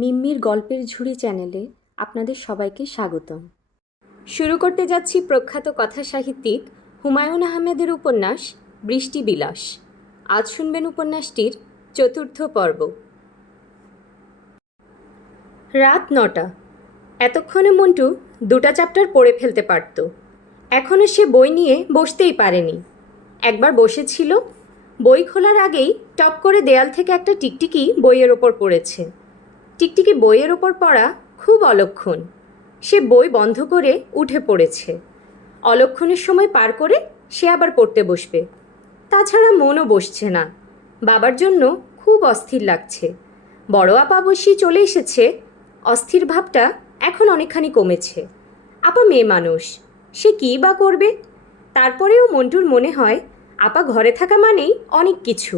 মিম্মির গল্পের ঝুড়ি চ্যানেলে আপনাদের সবাইকে স্বাগতম। শুরু করতে যাচ্ছি প্রখ্যাত কথা সাহিত্যিক হুমায়ুন আহমেদের উপন্যাস বৃষ্টি বিলাস। আজ শুনবেন উপন্যাসটির চতুর্থ পর্ব। রাত 9টা। এতক্ষণে মন্টু 2টা চ্যাপ্টার পড়ে ফেলতে পারত। এখনও সে বই নিয়ে বসতেই পারেনি। একবার বসেছিল, বই খোলার আগেই টপ করে দেয়াল থেকে একটা টিকটিকি বইয়ের ওপর পড়েছে। টিকটিকি বইয়ের ওপর পড়া খুব অলক্ষণ। সে বই বন্ধ করে উঠে পড়েছে। অলক্ষণের সময় পার করে সে আবার পড়তে বসবে। তাছাড়া মনও বসছে না। বাবার জন্য খুব অস্থির লাগছে। বড় আপা অবশ্যই চলে এসেছে। অস্থির ভাবটা এখন অনেকখানি কমেছে। আপা মেয়ে মানুষ, সে কী বা করবে? তারপরেও মন্টুর মনে হয় আপা ঘরে থাকা মানেই অনেক কিছু।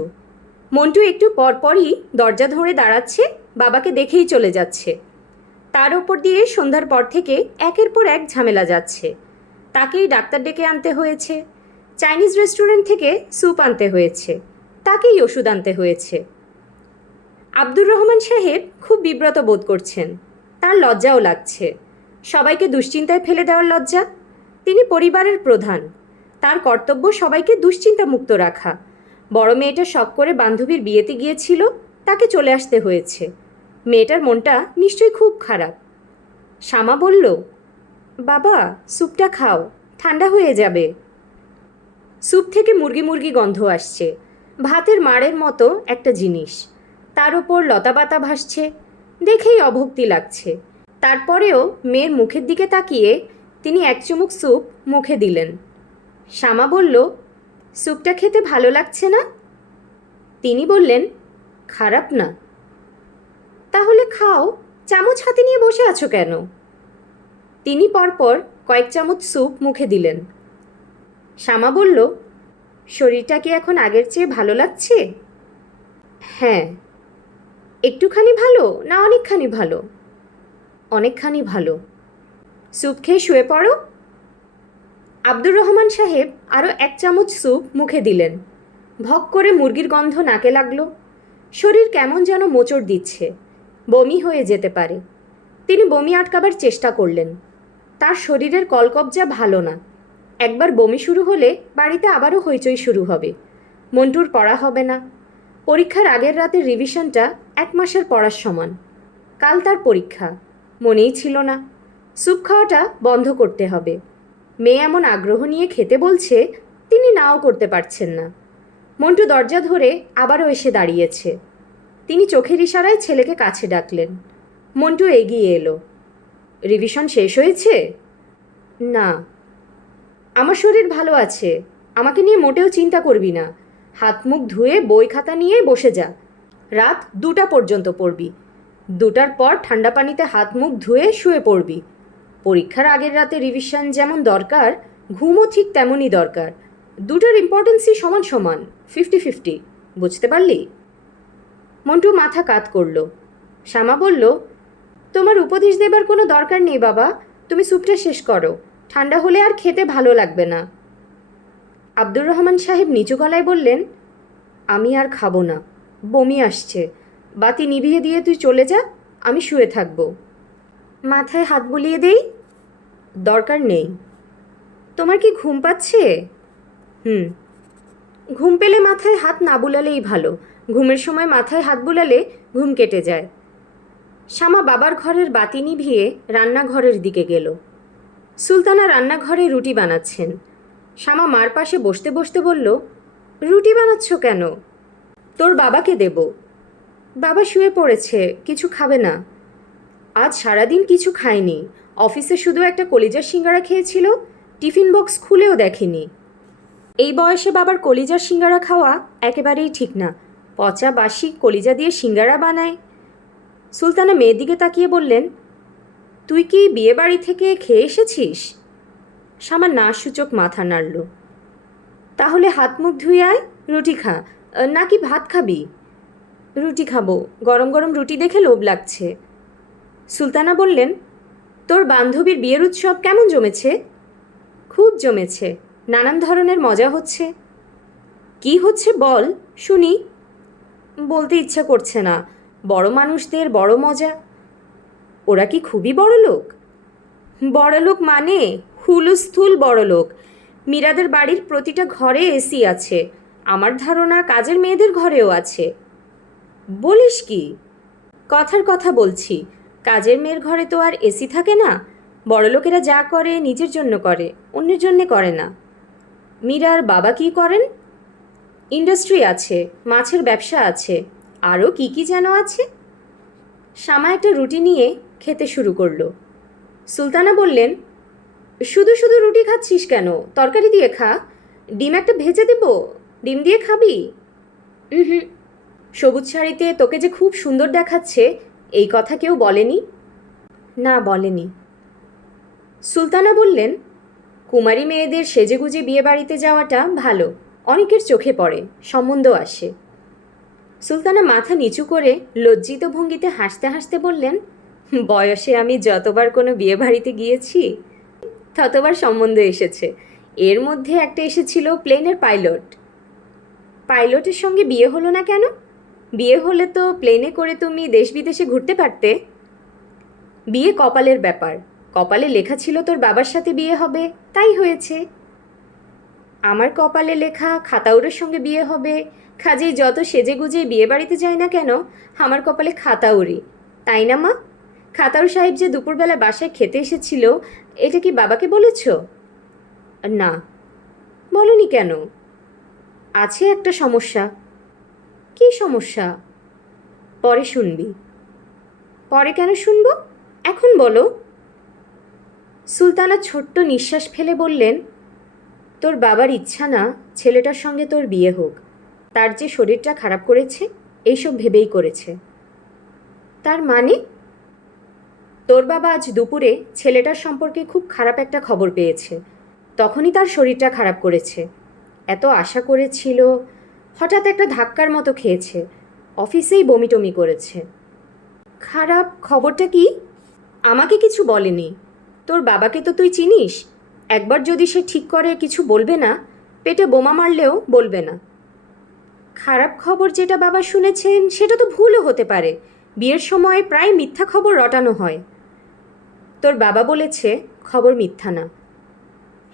মন্টু একটু পরপরই দরজা ধরে দাঁড়াচ্ছে, বাবাকে দেখেই চলে যাচ্ছে। তার ওপর দিয়ে সন্ধ্যার পর থেকে একের পর এক ঝামেলা যাচ্ছে। তাকেই ডাক্তার ডেকে আনতে হয়েছে, চাইনিজ রেস্টুরেন্ট থেকে স্যুপ আনতে হয়েছে, তাকেই ওষুধ আনতে হয়েছে। আব্দুর রহমান সাহেব খুব বিব্রত বোধ করছেন। তার লজ্জাও লাগছে, সবাইকে দুশ্চিন্তায় ফেলে দেওয়ার লজ্জা। তিনি পরিবারের প্রধান, তার কর্তব্য সবাইকে দুশ্চিন্তামুক্ত রাখা। বড় মেয়েটা শখ করে বান্ধবীর বিয়েতে গিয়েছিল, তাকে চলে আসতে হয়েছে। মেয়েটার মনটা নিশ্চয়ই খুব খারাপ। শ্যামা বলল, বাবা স্যুপটা খাও, ঠান্ডা হয়ে যাবে। স্যুপ থেকে মুরগি মুরগি গন্ধ আসছে, ভাতের মাড়ের মতো একটা জিনিস। তার ওপর লতাপাতা ভাসছে, দেখেই অভক্তি লাগছে। তারপরেও মেয়ের মুখের দিকে তাকিয়ে তিনি এক চুমুক স্যুপ মুখে দিলেন। শ্যামা বলল, স্যুপটা খেতে ভালো লাগছে না? তিনি বললেন, খারাপ না। তাহলে খাও, চামচ হাতে নিয়ে বসে আছো কেন? তিনি পরপর কয়েক চামচ স্যুপ মুখে দিলেন। শ্যামা বলল, শরীরটা কি এখন আগের চেয়ে ভালো লাগছে? হ্যাঁ। একটুখানি ভালো না অনেকখানি ভালো? অনেকখানি ভালো। স্যুপ খেয়ে শুয়ে পড়ো। আব্দুর রহমান সাহেব আরও এক চামচ স্যুপ মুখে দিলেন। ভক করে মুরগির গন্ধ নাকে লাগলো। শরীর কেমন যেন মোচড় দিচ্ছে, বমি হয়ে যেতে পারে। তিনি বমি আটকাবার চেষ্টা করলেন। তার শরীরের কলকবজা ভালো না। একবার বমি শুরু হলে বাড়িতে আবারও হইচই শুরু হবে। মন্টুর পড়া হবে না। পরীক্ষার আগের রাতের রিভিশনটা 1 মাসের পড়ার সমান। কাল তার পরীক্ষা, মনেই ছিল না। স্যুপ খাওয়াটা বন্ধ করতে হবে। মেয়ে এমন আগ্রহ নিয়ে খেতে বলছে, তিনি নাও করতে পারছেন না। মন্টু দরজা ধরে আবারও এসে দাঁড়িয়েছে। তিনি চোখের ইশারায় ছেলেকে কাছে ডাকলেন। মন্টু এগিয়ে এলো। রিভিশন শেষ হয়েছে? না। আমার শরীর ভালো আছে, আমাকে নিয়ে মোটেও চিন্তা করবি না। হাত মুখ ধুয়ে বই খাতা নিয়ে বসে যা। রাত 2টা পর্যন্ত পড়বি। 2টার পর ঠান্ডা পানিতে হাত মুখ ধুয়ে শুয়ে পড়বি। পরীক্ষার আগের রাতে রিভিশন যেমন দরকার, ঘুমও ঠিক তেমনই দরকার। দুটোর ইম্পর্টেন্সই সমান সমান, 50-50। বুঝতে পারলি? মন্টু মাথা কাত করল। শ্যামা বলল, তোমার উপদেশ দেবার কোনো দরকার নেই বাবা, তুমি স্যুপটা শেষ করো, ঠান্ডা হলে আর খেতে ভালো লাগবে না। আব্দুর রহমান সাহেব নিচু গলায় বললেন, আমি আর খাবো না, বমি আসছে। বাতি নিভিয়ে দিয়ে তুই চলে যা, আমি শুয়ে থাকব। মাথায় হাত বুলিয়ে দেই? দরকার নেই। তোমার কি ঘুম পাচ্ছে? ঘুম পেলে মাথায় হাত না বুলালেই ভালো। ঘুমের সময় মাথায় হাত বুলালে ঘুম কেটে যায়। শ্যামা বাবার ঘরের বাতি নিভিয়ে রান্নাঘরের দিকে গেল। সুলতানা রান্নাঘরে রুটি বানাচ্ছেন। শ্যামা মার পাশে বসতে বসতে বলল, রুটি বানাচ্ছ কেন? তোর বাবাকে দেব। বাবা শুয়ে পড়েছে, কিছু খাবে না। আজ সারাদিন কিছু খায়নি। অফিসে শুধু একটা কলিজার সিঙ্গারা খেয়েছিল, টিফিন বক্স খুলেও দেখেনি। এই বয়সে বাবার কলিজার সিঙ্গারা খাওয়া একেবারেই ঠিক না। পচা বাসি কলিজা দিয়ে সিঙ্গারা বানায়। সুলতানা মেয়ের দিকে তাকিয়ে বললেন, তুই কি বিয়ে বাড়ি থেকে খেয়ে এসেছিস? শ্যামা না সূচক মাথা নাড়ল। তাহলে হাত মুখ ধুয়ে আয়, রুটি খা। নাকি ভাত খাবি? রুটি খাবো, গরম গরম রুটি দেখে লোভ লাগছে। সুলতানা বললেন, তোর বান্ধবীর বিয়ের উৎসব কেমন জমেছে? খুব জমেছে, নানান ধরনের মজা হচ্ছে। কি হচ্ছে বল শুনি। বলতে ইচ্ছা করছে না, বড় মানুষদের বড় মজা। ওরা কি খুবই বড়লোক? বড়লোক মানে হুলুস্থুল বড়লোক। মীরাদের বাড়ির প্রতিটা ঘরে এসি আছে, আমার ধারণা কাজের মেয়েদের ঘরেও আছে। বলিস কি? কথার কথা বলছি, কাজের মেয়ের ঘরে তো আর এসি থাকে না। বড়লোকেরা যা করে নিজের জন্য করে, অন্যের জন্যে করে না। মীরার বাবা কি করেন? ইন্ডাস্ট্রি আছে, মাছের ব্যবসা আছে, আরও কি কি যেন আছে। শ্যামা একটা রুটি নিয়ে খেতে শুরু করলো। সুলতানা বললেন, শুধু শুধু রুটি খাচ্ছিস কেন? তরকারি দিয়ে খা। ডিম একটা ভেজে দেব, ডিম দিয়ে খাবি? হুম, সবুজ শাড়িতে তোকে যে খুব সুন্দর দেখাচ্ছে, এই কথা কেউ বলেনি? না, বলেনি। সুলতানা বললেন, কুমারী মেয়েদের সেজেগুজে বিয়ে বাড়িতে যাওয়াটা ভালো, অনেকের চোখে পড়ে, সম্বন্ধ আসে। সুলতানা মাথা নিচু করে লজ্জিত ভঙ্গিতে হাসতে হাসতে বললেন, বয়সে আমি যতবার কোনো বিয়ে বাড়িতে গিয়েছি ততবার সম্বন্ধ এসেছে। এর মধ্যে একটা এসেছিল প্লেনের পাইলট। পাইলটের সঙ্গে বিয়ে হলো না কেন? বিয়ে হলে তো প্লেনে করে তুমি দেশ বিদেশে ঘুরতে পারতে। বিয়ে কপালের ব্যাপার, কপালে লেখা ছিল তোর বাবার সাথে বিয়ে হবে, তাই হয়েছে। আমার কপালে লেখা খাতাউরের সঙ্গে বিয়ে হবে, কাজেই যত সেজে গুজে বিয়ে বাড়িতে যায় না কেন, আমার কপালে খাতাউরি, তাই না মা? খাতাউর সাহেব যে দুপুরবেলা বাসায় খেতে এসেছিল, এটা কি বাবাকে বলেছ? না। বলনি কেন? আছে একটা সমস্যা। কি সমস্যা? পরে শুনবি। পরে কেন শুনবো? এখন বলো। সুলতানা ছোট্ট নিঃশ্বাস ফেলে বললেন, তোর বাবার ইচ্ছা না ছেলেটার সঙ্গে তোর বিয়ে হোক। তার যে শরীরটা খারাপ করেছে, এইসব ভেবেই করেছে। তার মানে? তোর বাবা আজ দুপুরে ছেলেটার সম্পর্কে খুব খারাপ একটা খবর পেয়েছে, তখনই তার শরীরটা খারাপ করেছে। এত আশা করেছিল, হঠাৎ একটা ধাক্কার মতো খেয়েছে, অফিসেই বমি টমি করেছে। খারাপ খবরটা কি? আমাকে কিছু বলেনি। তোর বাবাকে তো তুই চিনিস, একবার যদি সে ঠিক করে কিছু বলবে না, পেটে বোমা মারলেও বলবে না। খারাপ খবর যেটা বাবা শুনেছেন সেটা তো ভুলও হতে পারে, বিয়ের সময় প্রায় মিথ্যা খবর রটানো হয়। তোর বাবা বলেছে খবর মিথ্যা না।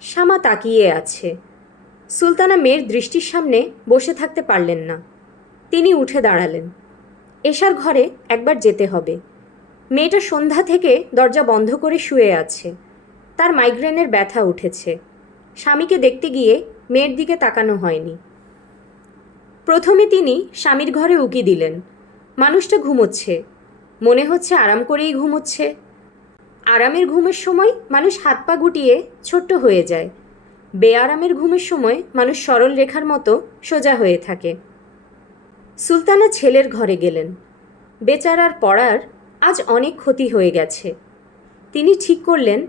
শ্যামা তাকিয়ে আছে। সুলতানা মেয়ের দৃষ্টির সামনে বসে থাকতে পারলেন না। তিনি উঠে দাঁড়ালেন। এশার ঘরে একবার যেতে হবে। মেয়েটা সন্ধ্যা থেকে দরজা বন্ধ করে শুয়ে আছে, তার মাইগ্রেনের ব্যথা উঠেছে। স্বামীকে দেখতে গিয়ে মেয়ের দিকে তাকানো হয়নি। প্রথমে তিনি স্বামীর ঘরে উকি দিলেন। মানুষটা ঘুমোচ্ছে, মনে হচ্ছে আরাম করেই ঘুমোচ্ছে। আরামের ঘুমের সময় মানুষ হাত পা গুটিয়ে ছোট্ট হয়ে যায়, বেআরামের ঘুমের সময় মানুষ সরল রেখার মতো সোজা হয়ে থাকে। সুলতানা ছেলের ঘরে গেলেন। বেচারার পড়ার আজ অনেক ক্ষতি হয়ে গেছে। তিনি ঠিক করলেন,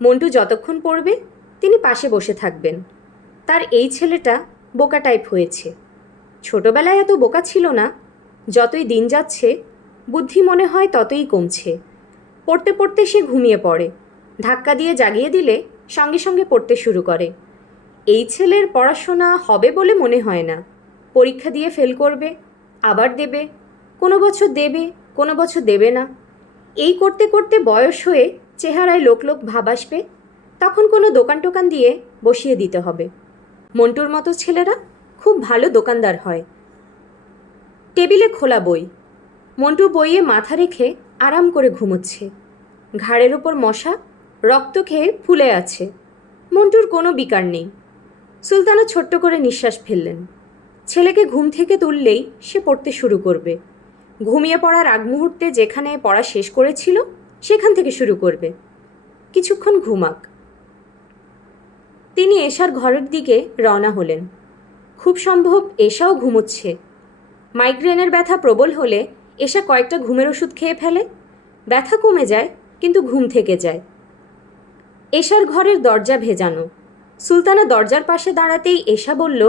মন্টু যতক্ষণ পড়বে তিনি পাশে বসে থাকবেন। তার এই ছেলেটা বোকা টাইপ হয়েছে। ছোটবেলায় এত বোকা ছিল না, যতই দিন যাচ্ছে বুদ্ধি মনে হয় ততই কমছে। পড়তে পড়তে সে ঘুমিয়ে পড়ে, ধাক্কা দিয়ে জাগিয়ে দিলে সঙ্গে সঙ্গে পড়তে শুরু করে। এই ছেলের পড়াশোনা হবে বলে মনে হয় না। পরীক্ষা দিয়ে ফেল করবে, আবার দেবে, কোনো বছর দেবে, কোনো বছর দেবে না। এই করতে করতে বয়স হয়ে চেহারায় লোক লোক ভাব আসবে, তখন কোনো দোকান টোকান দিয়ে বসিয়ে দিতে হবে। মন্টুর মতো ছেলেরা খুব ভালো দোকানদার হয়। টেবিলে খোলা বই, মন্টু বইয়ে মাথা রেখে আরাম করে ঘুমোচ্ছে। ঘাড়ের ওপর মশা, রক্ত খেয়ে ফুলে আছে। মন্টুর কোনো বিকার নেই। সুলতানা ছোট্ট করে নিঃশ্বাস ফেললেন। ছেলেকে ঘুম থেকে তুললেই সে পড়তে শুরু করবে। ঘুমিয়ে পড়ার আগ মুহূর্তে যেখানে পড়া শেষ করেছিল সেখান থেকে শুরু করবে। কিছুক্ষণ ঘুমাক। তিনি এশার ঘরের দিকে রওনা হলেন। খুব সম্ভব এশাও ঘুমোচ্ছে। মাইগ্রেনের ব্যথা প্রবল হলে এশা কয়েকটা ঘুমের ওষুধ খেয়ে ফেলে, ব্যথা কমে যায় কিন্তু ঘুম থেকে যায়। এশার ঘরের দরজা ভেজানো। সুলতানা দরজার পাশে দাঁড়াতেই এশা বলল,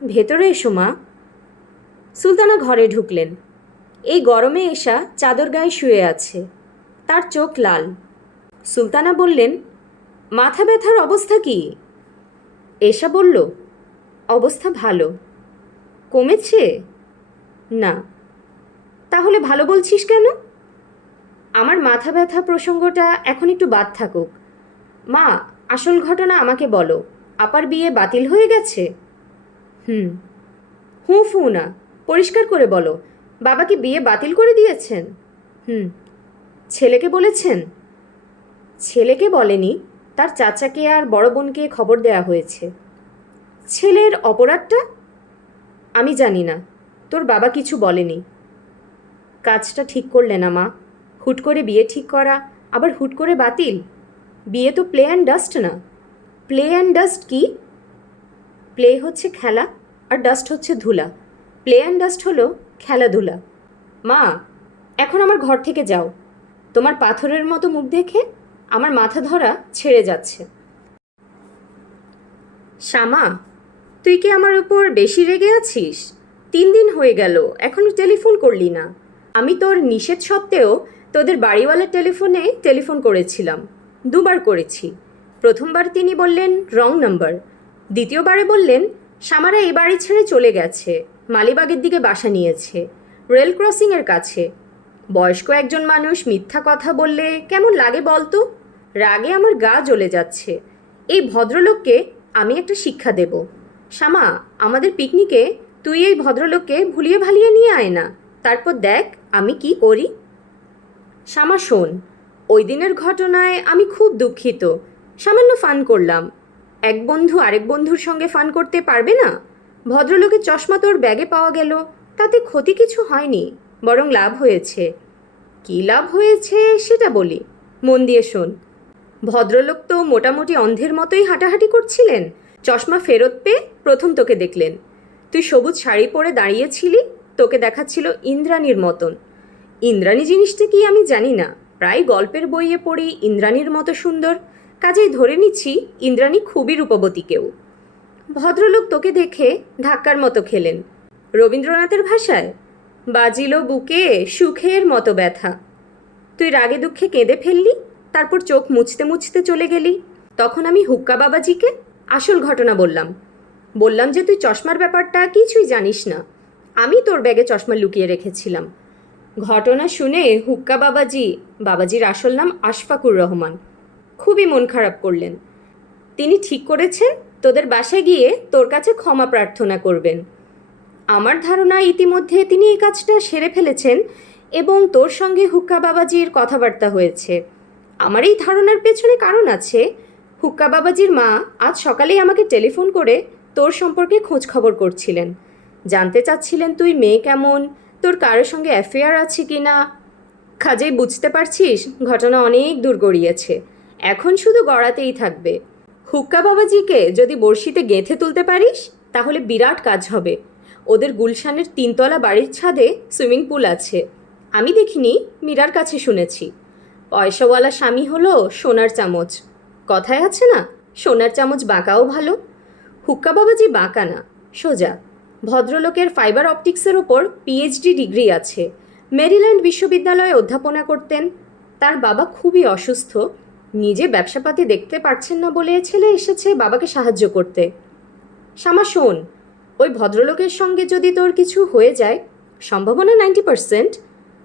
ভেতরে এসো মা। সুলতানা ঘরে ঢুকলেন। এই গরমে এশা চাদর গায়ে শুয়ে আছে, তার চোখ লাল। সুলতানা বললেন, মাথা ব্যথার অবস্থা কি? এশা বলল, অবস্থা ভালো। কমেছে? না। তাহলে ভালো বলছিস কেন? আমার মাথা ব্যথা প্রসঙ্গটা এখন একটু বাদ থাকুক। মা, আসল ঘটনা আমাকে বলো। আপার বিয়ে বাতিল হয়ে গেছে? হুম। হু ফু না, পরিষ্কার করে বলো। বাবা কি বিয়ে বাতিল করে দিয়েছেন? হুম। ছেলেকে বলেছেন? ছেলেকে বলেনি, তার চাচাকে আর বড় বোনকে খবর দেয়া হয়েছে। ছেলের অপরাধটা? আমি জানি না, তোর বাবা কিছু বলেনি। কাজটা ঠিক করলে না মা। হুট করে বিয়ে ঠিক করা, আবার হুট করে বাতিল। বিয়ে তো প্লে অ্যান্ড ডাস্ট না। প্লে অ্যান্ড ডাস্ট কি? প্লে হচ্ছে খেলা, আর ডাস্ট হচ্ছে ধুলা। প্লে অ্যান্ড ডাস্ট হলো খেলাধুলা। মা, এখন আমার ঘর থেকে যাও। তোমার পাথরের মতো মুখ দেখে আমার মাথা ধরা ছেড়ে যাচ্ছে। শ্যামা, তুই কি আমার উপর বেশি রেগে আছিস? 3 দিন হয়ে গেল, এখনো টেলিফোন করলি না। আমি তোর নিষেধ সত্ত্বেও তোদের বাড়িওয়ালার টেলিফোন করেছিলাম। 2বার করেছি। প্রথমবার তিনি বললেন রং নাম্বার। দ্বিতীয়বারে বললেন শ্যামারা এই বাড়ি ছেড়ে চলে গেছে, মালিবাগের দিকে বাসা নিয়েছে, রেল ক্রসিংয়ের কাছে। বয়স্ক একজন মানুষ মিথ্যা কথা বললে কেমন লাগে বলতো? রাগে আমার গা জ্বলে যাচ্ছে। এই ভদ্রলোককে আমি একটা শিক্ষা দেব। শ্যামা, আমাদের পিকনিকে তুই এই ভদ্রলোককে ভুলিয়ে ভালিয়ে নিয়ে আয় না, তারপর দেখ আমি কি করি। শ্যামা শোন, ওই দিনের ঘটনায় আমি খুব দুঃখিত। সামান্য ফান করলাম। এক বন্ধু আরেক বন্ধুর সঙ্গে ফান করতে পারবে না? ভদ্রলোকের চশমা তোর ব্যাগে পাওয়া গেল, তাতে ক্ষতি কিছু হয়নি, বরং লাভ হয়েছে। কী লাভ হয়েছে সেটা বলি, মন দিয়ে শোন। ভদ্রলোক তো মোটামুটি অন্ধের মতোই হাঁটাহাঁটি করছিলেন। চশমা ফেরত পেয়ে প্রথম তোকে দেখলেন। তুই সবুজ শাড়ি পরে দাঁড়িয়েছিলি, তোকে দেখাচ্ছিল ইন্দ্রাণীর মতন। ইন্দ্রাণী জিনিসটা কি আমি জানি না, প্রায় গল্পের বইয়ে পড়ি ইন্দ্রাণীর মতো সুন্দর, কাজেই ধরে নিচ্ছি ইন্দ্রাণী খুবই রূপবতী কেউ। ভদ্রলোক তোকে দেখে ধাক্কার মতো খেলেন। রবীন্দ্রনাথের ভাষায় বাজিল বুকে সুখের মতো ব্যথা। তুই রাগে দুঃখে কেঁদে ফেললি, তারপর চোখ মুছতে মুছতে চলে গেলি। তখন আমি হুক্কা বাবাজিকে আসল ঘটনা বললাম। বললাম যে তুই চশমার ব্যাপারটা কিছুই জানিস না, আমি তোর ব্যাগে চশমা লুকিয়ে রেখেছিলাম। ঘটনা শুনে হুক্কা বাবাজি, বাবাজির আসল নাম আশফাকুর রহমান, খুবই মন খারাপ করলেন। তিনি ঠিক করেছেন তোদের বাসায় গিয়ে তোর কাছে ক্ষমা প্রার্থনা করবেন। আমার ধারণা ইতিমধ্যে তিনি এই কাজটা সেরে ফেলেছেন এবং তোর সঙ্গে হুক্কা বাবাজির কথাবার্তা হয়েছে। আমার এই ধারণার পেছনে কারণ আছে। হুক্কা বাবাজির মা আজ সকালেই আমাকে টেলিফোন করে তোর সম্পর্কে খোঁজ খবর করছিলেন। জানতে চাচ্ছিলেন তুই মেয়ে কেমন, তোর কারোর সঙ্গে অ্যাফেয়ার আছে কি না। কাজেই বুঝতে পারছিস ঘটনা অনেক দূর গড়িয়েছে, এখন শুধু গড়াতেই থাকবে। হুক্কা বাবাজিকে যদি বড়শিতে গেঁথে তুলতে পারিস তাহলে বিরাট কাজ হবে। ওদের গুলশানের 3তলা বাড়ির ছাদে সুইমিং পুল আছে। আমি দেখিনি, মীরার কাছে শুনেছি। পয়সাওয়ালা স্বামী হলো সোনার চামচ। কথায় আছে না, সোনার চামচ বাঁকাও ভালো। হুক্কা বাবাজি বাঁকা না, সোজা। ভদ্রলোকের ফাইবার অপটিক্সের ওপর পিএইচডি ডিগ্রি আছে। মেরিল্যান্ড বিশ্ববিদ্যালয়ে অধ্যাপনা করতেন। তার বাবা খুবই অসুস্থ, নিজে ব্যবসাপাতি দেখতে পারছেন না বলে ছেলে এসেছে বাবাকে সাহায্য করতে। শ্যামা শোন, ওই ভদ্রলোকের সঙ্গে যদি তোর কিছু হয়ে যায়, সম্ভাবনা 90%,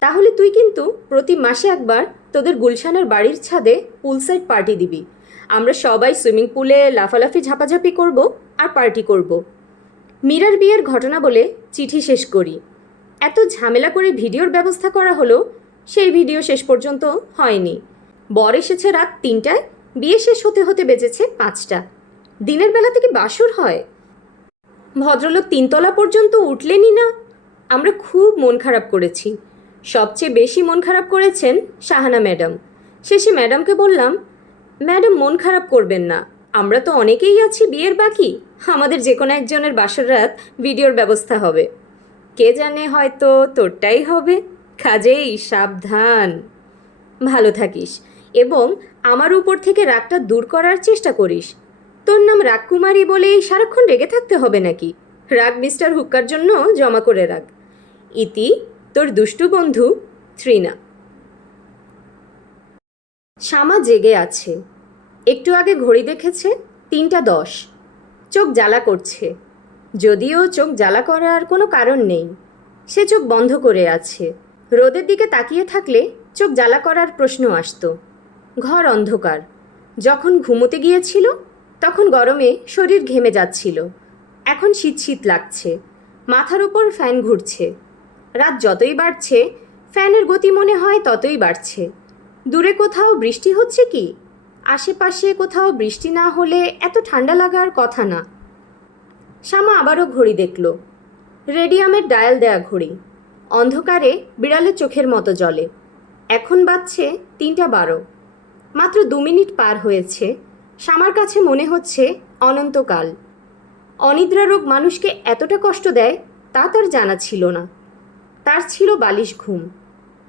তাহলে তুই কিন্তু প্রতি মাসে একবার তোদের গুলশানের বাড়ির ছাদে পুলসাইড পার্টি দিবি। আমরা সবাই সুইমিং পুলে লাফালাফি ঝাপাঝাপি করব আর পার্টি করব। মীরার বিয়ের ঘটনা বলে চিঠি শেষ করি। এত ঝামেলা করে ভিডিওর ব্যবস্থা করা হলো, সেই ভিডিও শেষ পর্যন্ত হয়নি। বর এসেছে রাত 3টায়, বিয়ে শেষ হতে হতে বেজেছে 5টা। দিনের বেলা থেকে বাসর হয়। ভদ্রলোক 3তলা পর্যন্ত উঠলেনই না। আমরা খুব মন খারাপ করেছি। সবচেয়ে বেশি মন খারাপ করেছেন শাহানা ম্যাডাম। শেষে ম্যাডামকে বললাম, ম্যাডাম মন খারাপ করবেন না, আমরা তো অনেকেই আছি বিয়ের বাকি, আমাদের যে কোনো একজনের বাসর রাত ভিডিওর ব্যবস্থা হবে। কে জানে, হয়তো তোরটাই হবে। কাজেই সাবধান, ভালো থাকিস এবং আমার উপর থেকে রাগটা দূর করার চেষ্টা করিস। তোর নাম রাগকুমারী বলেই সারাক্ষণ রেগে থাকতে হবে নাকি? রাগ মিস্টার হুক্কার জন্য জমা করে রাখ। ইতি, তোর দুষ্টু বন্ধু ত্রিনা। শ্যামা জেগে আছে। একটু আগে ঘড়ি দেখেছে 3টা 10। চোখ জ্বালা করছে, যদিও চোখ জ্বালা করার কোনো কারণ নেই। সে চোখ বন্ধ করে আছে। রোদের দিকে তাকিয়ে থাকলে চোখ জ্বালা করার প্রশ্ন আসতো। ঘর অন্ধকার। যখন ঘুমোতে গিয়েছিল তখন গরমে শরীর ঘেমে যাচ্ছিল। এখন শীত শীত লাগছে। মাথার উপর ফ্যান ঘুরছে। রাত যতই বাড়ছে ফ্যানের গতি মনে হয় ততই বাড়ছে। দূরে কোথাও বৃষ্টি হচ্ছে কি? আশেপাশে কোথাও বৃষ্টি না হলে এত ঠান্ডা লাগার কথা না। শ্যামা আবারও ঘড়ি দেখল। রেডিয়ামের ডায়াল দেয়া ঘড়ি। অন্ধকারে বিড়ালের চোখের মতো জ্বলে। এখন বাজছে 3:12। মাত্র 2 মিনিট পার হয়েছে। শ্যামার কাছে মনে হচ্ছে অনন্তকাল। অনিদ্রা রোগ মানুষকে এতটা কষ্ট দেয় তা তার জানা ছিল না। তার ছিল বালিশ ঘুম।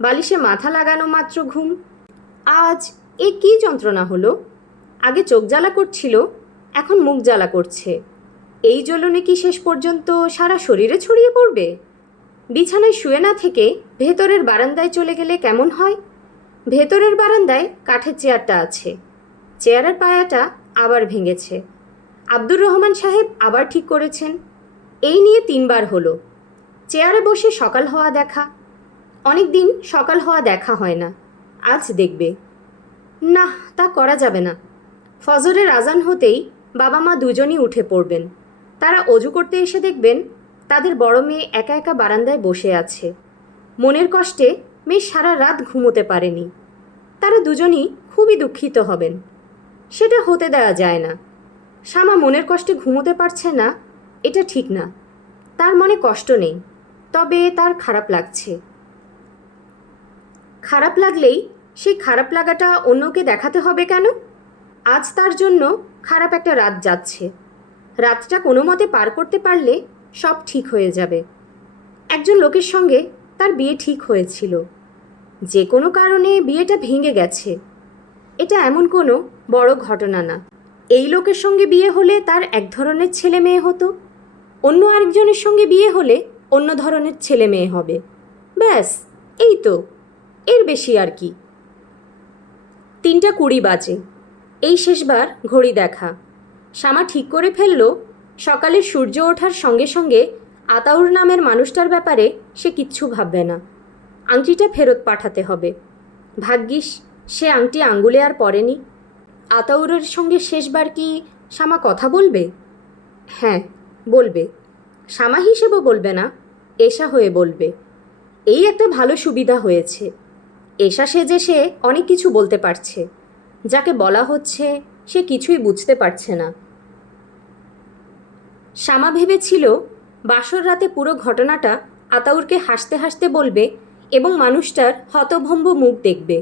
বালিশে মাথা লাগানো মাত্র ঘুম। আজ এ কী যন্ত্রণা হলো? আগে চোখ জ্বালা করছিল, এখন মুখ জ্বালা করছে। এই জ্বলনে কি শেষ পর্যন্ত সারা শরীরে ছড়িয়ে পড়বে? বিছানায় শুয়ে না থেকে ভেতরের বারান্দায় চলে গেলে কেমন হয়? ভেতরের বারান্দায় কাঠের চেয়ারটা আছে। চেয়ারের পায়াটা আবার ভেঙেছে। আব্দুর রহমান সাহেব আবার ঠিক করেছেন। এই নিয়ে 3 বার হলো। চেয়ারে বসে সকাল হওয়া দেখা। অনেক দিন সকাল হওয়া দেখা হয় না। আজ দেখবে। না, তা করা যাবে না। ফজরের আজান হতেই বাবা মা দুজনই উঠে পড়বেন। তারা অজু করতে এসে দেখবেন তাদের বড় মেয়ে একা একা বারান্দায় বসে আছে। মনের কষ্টে মেয়ে সারা রাত ঘুমোতে পারেনি। তারা দুজনই খুবই দুঃখিত হবেন। সেটা হতে দেওয়া যায় না। শ্যামা মনের কষ্টে ঘুমোতে পারছে না, এটা ঠিক না। তার মনে কষ্ট নেই, তবে তার খারাপ লাগছে। খারাপ লাগলেই সেই খারাপ লাগাটা অন্যকে দেখাতে হবে কেন? আজ তার জন্য খারাপ একটা রাত যাচ্ছে। রাতটা কোনো মতে পার করতে পারলে সব ঠিক হয়ে যাবে। একজন লোকের সঙ্গে তার বিয়ে ঠিক হয়েছিল। যে কোনো কারণে বিয়েটা ভেঙে গেছে। এটা এমন কোনো বড় ঘটনা না। এই লোকের সঙ্গে বিয়ে হলে তার এক ধরনের ছেলে মেয়ে হতো, অন্য আরেকজনের সঙ্গে বিয়ে হলে অন্য ধরনের ছেলে মেয়ে হবে। ব্যাস, এই তো, এর বেশি আর কি। 3:20 বাজে। এই শেষবার ঘড়ি দেখা। শ্যামা ঠিক করে ফেলল সকালে সূর্য ওঠার সঙ্গে সঙ্গে আতাউর নামের মানুষটার ব্যাপারে সে কিচ্ছু ভাববে না। আংটিটা ফেরত পাঠাতে হবে। ভাগ্যিস সে আংটি আঙ্গুলে আর পরেনি। আতাউরের সঙ্গে শেষবার কি শ্যামা কথা বলবে? হ্যাঁ, বলবে। শ্যামা হিসেবেও বলবে না, এশা হয়ে বলবে। এই একটা ভালো সুবিধা হয়েছে। এশা সেজে সে অনেক কিছু বলতে পারছে। যাকে বলা হচ্ছে সে কিছুই বুঝতে পারছে না। শ্যামা ভেবেছিল বাসর রাতে পুরো ঘটনাটা আতাউরকে হাসতে হাসতে বলবে এবং মানুষটার হতভম্ব মুখ দেখবে।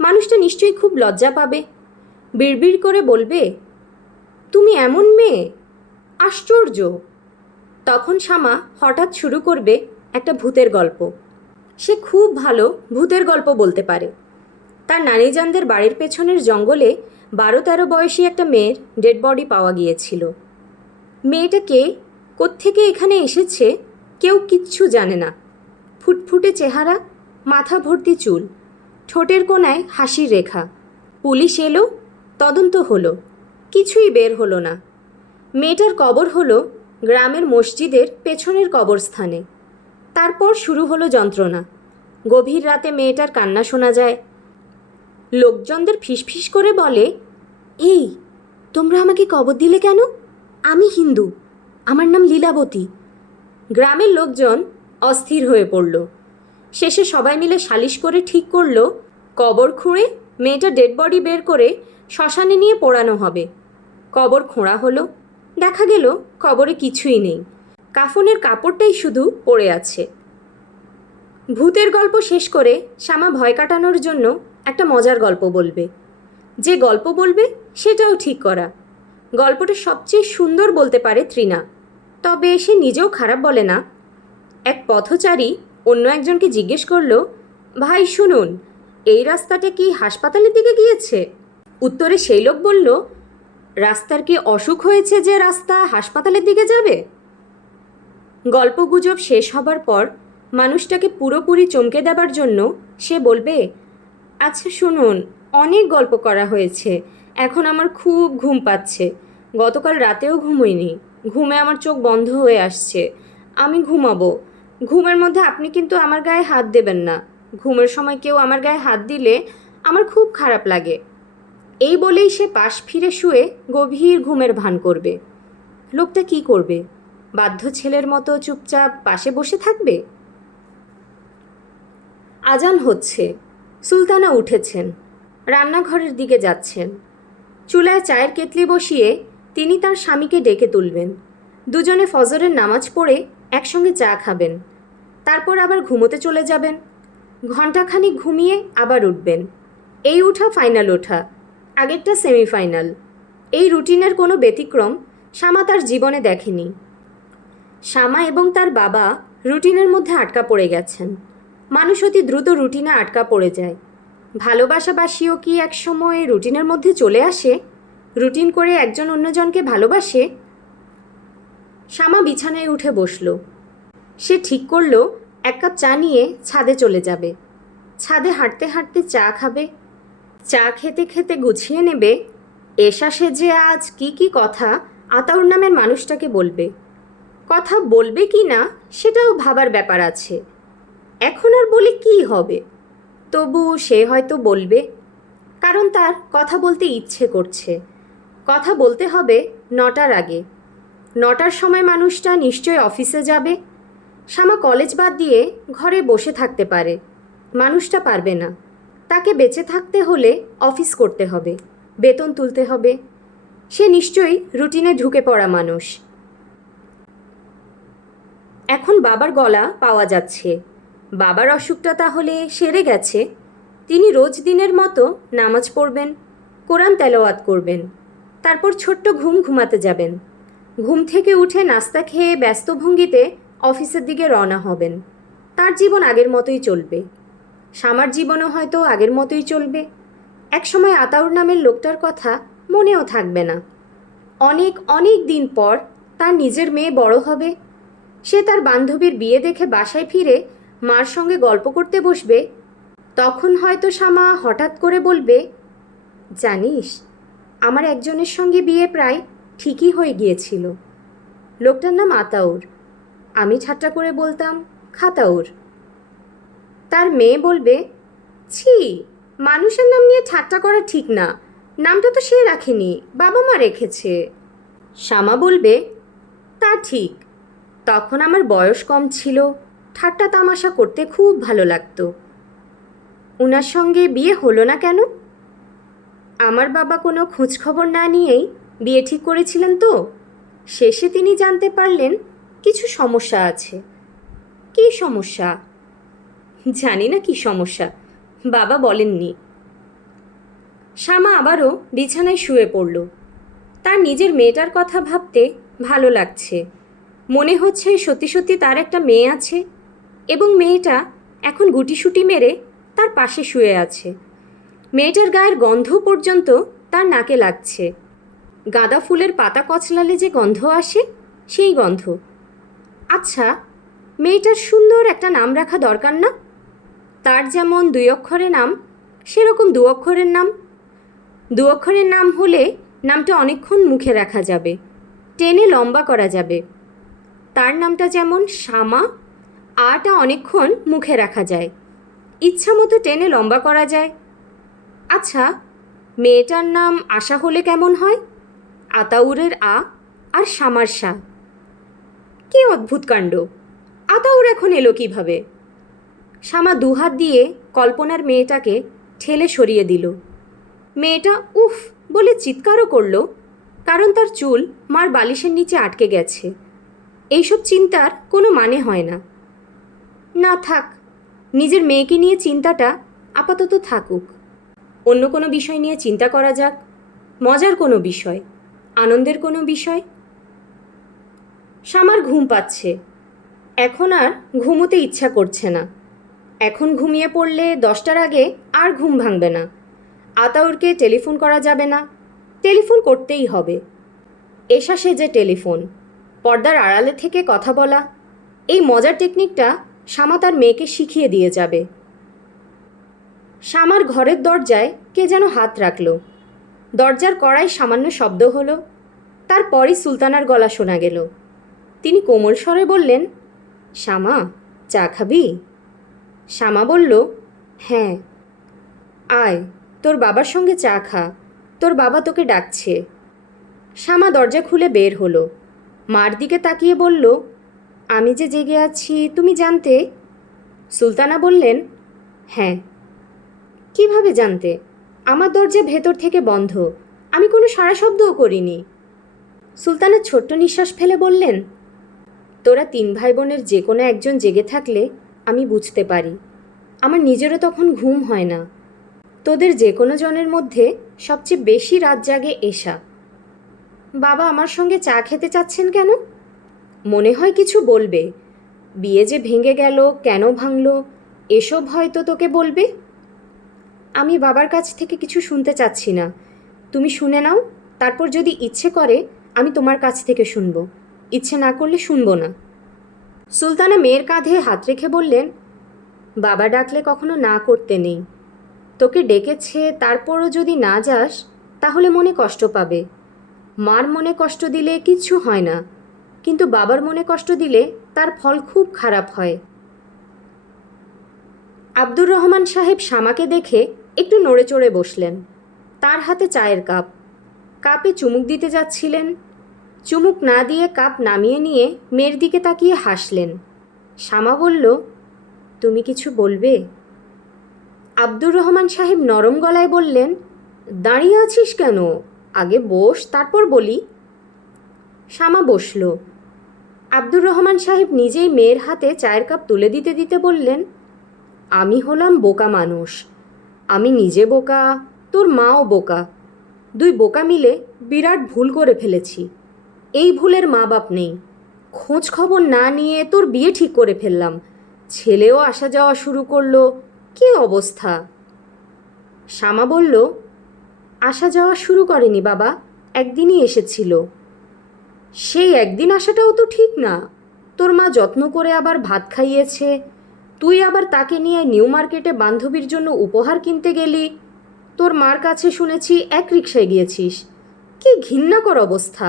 মানুষটা নিশ্চয়ই খুব লজ্জা পাবে। বিড়বিড় করে বলবে, তুমি এমন মেয়ে, আশ্চর্য। তখন শ্যামা হঠাৎ শুরু করবে একটা ভূতের গল্প। সে খুব ভালো ভূতের গল্প বলতে পারে। তার নানিজানদের বাড়ির পেছনের জঙ্গলে 12-13 বয়সী একটা মেয়ের ডেড বডি পাওয়া গিয়েছিল। মেয়েটাকে কোত্থেকে এখানে এসেছে কেউ কিচ্ছু জানে না। ফুটফুটে চেহারা, মাথা ভর্তি চুল, ঠোঁটের কোণায় হাসির রেখা। পুলিশ এলো, তদন্ত হলো, কিছুই বের হলো না। মেয়েটার কবর হলো গ্রামের মসজিদের পেছনের কবরস্থানে। তারপর শুরু হলো যন্ত্রণা। গভীর রাতে মেয়েটার কান্না শোনা যায়। লোকজনদের ফিসফিস করে বলে, এই তোমরা আমাকে কবর দিলে কেন? আমি হিন্দু, আমার নাম লীলাবতী। গ্রামের লোকজন অস্থির হয়ে পড়ল। শেষে সবাই মিলে সালিশ করে ঠিক করলো কবর খুঁড়ে মেয়েটা ডেড বডি বের করে শ্মশানে নিয়ে পোড়ানো হবে। কবর খোঁড়া হলো। দেখা গেল কবরে কিছুই নেই, কাফনের কাপড়টাই শুধু পড়ে আছে। ভূতের গল্প শেষ করে শ্যামা ভয় কাটানোর জন্য একটা মজার গল্প বলবে। যে গল্প বলবে সেটাও ঠিক করা। গল্পটা সবচেয়ে সুন্দর বলতে পারে তৃণা, তবে সে নিজেও খারাপ বলে না। এক পথচারী অন্য একজনকে জিজ্ঞেস করল, ভাই শুনুন, এই রাস্তাটা কি হাসপাতালের দিকে গিয়েছে? উত্তরে সেই লোক বলল, রাস্তার কি অসুখ হয়েছে যে রাস্তা হাসপাতালের দিকে যাবে? গল্পগুজব শেষ হবার পর মানুষটাকে পুরোপুরি চমকে দেবার জন্য সে বলবে, আচ্ছা শুনুন, অনেক গল্প করা হয়েছে, এখন আমার খুব ঘুম পাচ্ছে। গতকাল রাতেও ঘুমোইনি, ঘুমে আমার চোখ বন্ধ হয়ে আসছে। আমি ঘুমাবো। ঘুমের মধ্যে আপনি কিন্তু আমার গায়ে হাত দেবেন না। ঘুমের সময় কেউ আমার গায়ে হাত দিলে আমার খুব খারাপ লাগে। এই বলেই সে পাশ ফিরে শুয়ে গভীর ঘুমের ভান করবে। লোকটা কি করবে? বাধ্য ছেলের মতো চুপচাপ পাশে বসে থাকবে? আজান হচ্ছে। সুলতানা উঠেছেন, রান্নাঘরের দিকে যাচ্ছেন। চুলায় চায়ের কেতলি বসিয়ে তিনি তার স্বামীকে ডেকে তুলবেন। দুজনে ফজরের নামাজ পড়ে একসঙ্গে চা খাবেন। তারপর আবার ঘুমোতে চলে যাবেন। ঘণ্টাখানিক ঘুমিয়ে আবার উঠবেন। এই ওঠা ফাইনাল ওঠা, আগেরটা সেমিফাইনাল। এই রুটিনের কোনো ব্যতিক্রম শামা তার জীবনে দেখেনি। শামা এবং তার বাবা রুটিনের মধ্যে আটকা পড়ে গেছেন। মানুষ অতি দ্রুত রুটিনে আটকা পড়ে যায়। ভালোবাসাবাসীও কি এক সময় রুটিনের মধ্যে চলে আসে? রুটিন করে একজন অন্যজনকে ভালোবাসে? শামা বিছানায় উঠে বসল। সে ঠিক করল এক কাপ চা নিয়ে ছাদে চলে যাবে। ছাদে হাঁটতে হাঁটতে চা খাবে। চা খেতে খেতে গুছিয়ে নেবে এশা সেজে আজ কি কি কথা আতাউর নামের মানুষটাকে বলবে। কথা বলবে কি না সেটাও ভাবার ব্যাপার আছে। এখন আর বলে কি হবে? তবু সে হয়তো বলবে, কারণ তার কথা বলতে ইচ্ছে করছে। কথা বলতে হবে 9টার আগে। 9টার সময় মানুষটা নিশ্চয় অফিসে যাবে। শামা কলেজ বাদ দিয়ে ঘরে বসে থাকতে পারে, মানুষটা পারবে না। তাকে বেঁচে থাকতে হলে অফিস করতে হবে, বেতন তুলতে হবে। সে নিশ্চয়ই রুটিনে ঢুকে পড়া মানুষ। এখন বাবার গলা পাওয়া যাচ্ছে। বাবার অসুখটা তাহলে সেরে গেছে। তিনি রোজ দিনের মতো নামাজ পড়বেন, কোরআন তেলাওয়াত করবেন, তারপর ছোট্ট ঘুম ঘুমাতে যাবেন। ঘুম থেকে উঠে নাস্তা খেয়ে ব্যস্ত ভঙ্গিতে অফিসের দিকে রওনা হবেন। তার জীবন আগের মতোই চলবে। শামার জীবনও হয়তো আগের মতোই চলবে। একসময় আতাউর নামের লোকটার কথা মনেও থাকবে না। অনেক অনেক দিন পর তার নিজের মেয়ে বড় হবে। সে তার বান্ধবীর বিয়ে দেখে বাসায় ফিরে মার সঙ্গে গল্প করতে বসবে। তখন হয়তো শামা হঠাৎ করে বলবে, জানিস, আমার একজনের সঙ্গে বিয়ে প্রায় ঠিকই হয়ে গিয়েছিল। লোকটার নাম আতাউর। আমি ঠাট্টা করে বলতাম খাতাউর। তার মেয়ে বলবে, ছি, মানুষের নাম নিয়ে ঠাট্টা করা ঠিক না, নামটা তো সে রাখেনি, বাবা মা রেখেছে। শামা বলবে, তা ঠিক, তখন আমার বয়স কম ছিল, ঠাট্টা তামাশা করতে খুব ভালো লাগতো। উনার সঙ্গে বিয়ে হলো না কেন? আমার বাবা কোনো খোঁজখবর না নিয়েই বিয়ে ঠিক করেছিলেন তো। শেষে তিনি জানতে পারলেন কিছু সমস্যা আছে। কী সমস্যা? জানি না কি সমস্যা, বাবা বলেননি। শামা আবারও বিছানায় শুয়ে পড়ল। তার নিজের মেয়েটার কথা ভাবতে ভালো লাগছে। মনে হচ্ছে সত্যি সত্যি তার একটা মেয়ে আছে এবং মেয়েটা এখন গুটিসুটি মেরে তার পাশে শুয়ে আছে। মেয়েটার গায়ের গন্ধ পর্যন্ত তার নাকে লাগছে। গাঁদা ফুলের পাতা কচলালে যে গন্ধ আসে, সেই গন্ধ। আচ্ছা, মেয়েটার সুন্দর একটা নাম রাখা দরকার না? তার যেমন 2 অক্ষরের নাম, সেরকম 2 অক্ষরের নাম। 2 অক্ষরের নাম হলে নামটা অনেকক্ষণ মুখে রাখা যাবে, টেনে লম্বা করা যাবে। তার নামটা যেমন শামা, আটা অনেকক্ষণ মুখে রাখা যায়, ইচ্ছা মতো টেনে লম্বা করা যায়। আচ্ছা, মেয়েটার নাম আশা হলে কেমন হয়? আতাউরের আ আর শামার শা। কী অদ্ভুত কাণ্ড! আতাউর এখন এলো কীভাবে? শামা দুহাত দিয়ে কল্পনার মেয়েটাকে ঠেলে সরিয়ে দিল। মেয়েটা উফ বলে চিৎকারও করল, কারণ তার চুল মার বালিশের নিচে আটকে গেছে। এইসব চিন্তার কোনো মানে হয় না। না থাক, নিজের মেয়েকে নিয়ে চিন্তাটা আপাতত থাকুক। অন্য কোনো বিষয় নিয়ে চিন্তা করা যাক, মজার কোনো বিষয়, আনন্দের কোনো বিষয়। শামার ঘুম পাচ্ছে। এখন আর ঘুমোতে ইচ্ছা করছে না। এখন ঘুমিয়ে পড়লে 10টার আগে আর ঘুম ভাঙবে না। আতাউরকে টেলিফোন করা যাবে না, টেলিফোন করতেই হবে। এশা সেজে টেলিফোন, পর্দার আড়ালে থেকে কথা বলা। এই মজার টেকনিকটা শামা তার মেয়েকে শিখিয়ে দিয়ে যাবে। শামার ঘরের দরজায় কে যেন হাত রাখল। দরজার কড়ায় সামান্য শব্দ হলো। তারপরই সুলতানার গলা শোনা গেল। তিনি কোমল স্বরে বললেন, শামা, চা খাবি? শামা বলল, হ্যাঁ, আয়, তোর বাবার সঙ্গে চা খা, তোর বাবা তোকে ডাকছে। শ্যামা দরজা খুলে বের হলো। মার দিকে তাকিয়ে বলল, আমি যে জেগে আছি তুমি জানতে? সুলতানা বললেন, হ্যাঁ। কিভাবে জানতে? আমার দরজা ভেতর থেকে বন্ধ, আমি কোনো সাড়া শব্দও করিনি। সুলতানা ছোট্ট নিঃশ্বাস ফেলে বললেন, তোরা 3 ভাই বোনের যে কোনো একজন জেগে থাকলে আমি বুঝতে পারি। আমার নিজেরও তখন ঘুম হয় না। তোদের যে কোনো জনের মধ্যে সবচেয়ে বেশি রাত জাগে এশা। বাবা আমার সঙ্গে চা খেতে চাচ্ছেন কেন? মনে হয় কিছু বলবে। বিয়ে যে ভেঙে গেল, কেন ভাঙলো, এসব হয়তো তোকে বলবে। আমি বাবার কাছ থেকে কিছু শুনতে চাচ্ছি না। তুমি শুনে নাও, তারপর যদি ইচ্ছে করে আমি তোমার কাছ থেকে শুনব, ইচ্ছে না করলে শুনবো না। সুলতানা মেয়ের কাঁধে হাত রেখে বললেন, বাবা ডাকলে কখনো না করতে নেই। তোকে ডেকেছে, তারপরও যদি না যাস তাহলে মনে কষ্ট পাবে। মার মনে কষ্ট দিলে কিচ্ছু হয় না, কিন্তু বাবার মনে কষ্ট দিলে তার ফল খুব খারাপ হয়। আব্দুর রহমান সাহেব শ্যামাকে দেখে একটু নড়ে চড়ে বসলেন। তার হাতে চায়ের কাপ, কাপে চুমুক দিতে যাচ্ছিলেন। চুমুক না দিয়ে কাপ নামিয়ে নিয়ে মেয়ের দিকে তাকিয়ে হাসলেন। শ্যামা বলল, তুমি কিছু বলবে? আব্দুর রহমান সাহেব নরম গলায় বললেন, দাঁড়িয়ে আছিস কেন? আগে বস, তারপর বলি। শ্যামা বসল। আব্দুর রহমান সাহেব নিজেই মেয়ের হাতে চায়ের কাপ তুলে দিতে দিতে বললেন, আমি হলাম বোকা মানুষ। আমি নিজে বোকা, তোর মাও বোকা। 2 বোকা মিলে বিরাট ভুল করে ফেলেছি। এই ভুলের মা বাপ নেই। খোঁজ খবর না নিয়ে তোর বিয়ে ঠিক করে ফেললাম। ছেলেও আসা যাওয়া শুরু করলো। কী অবস্থা! শ্যামা বলল, আসা যাওয়া শুরু করেনি বাবা, একদিনই এসেছিল। সেই একদিন আসাটাও তো ঠিক না। তোর মা যত্ন করে আবার ভাত খাইয়েছে, তুই আবার তাকে নিয়ে নিউ মার্কেটে বান্ধবীর জন্য উপহার কিনতে গেলি। তোর মার কাছে শুনেছি 1 রিকশায় গিয়েছিস। কি ঘৃণ্যকর অবস্থা!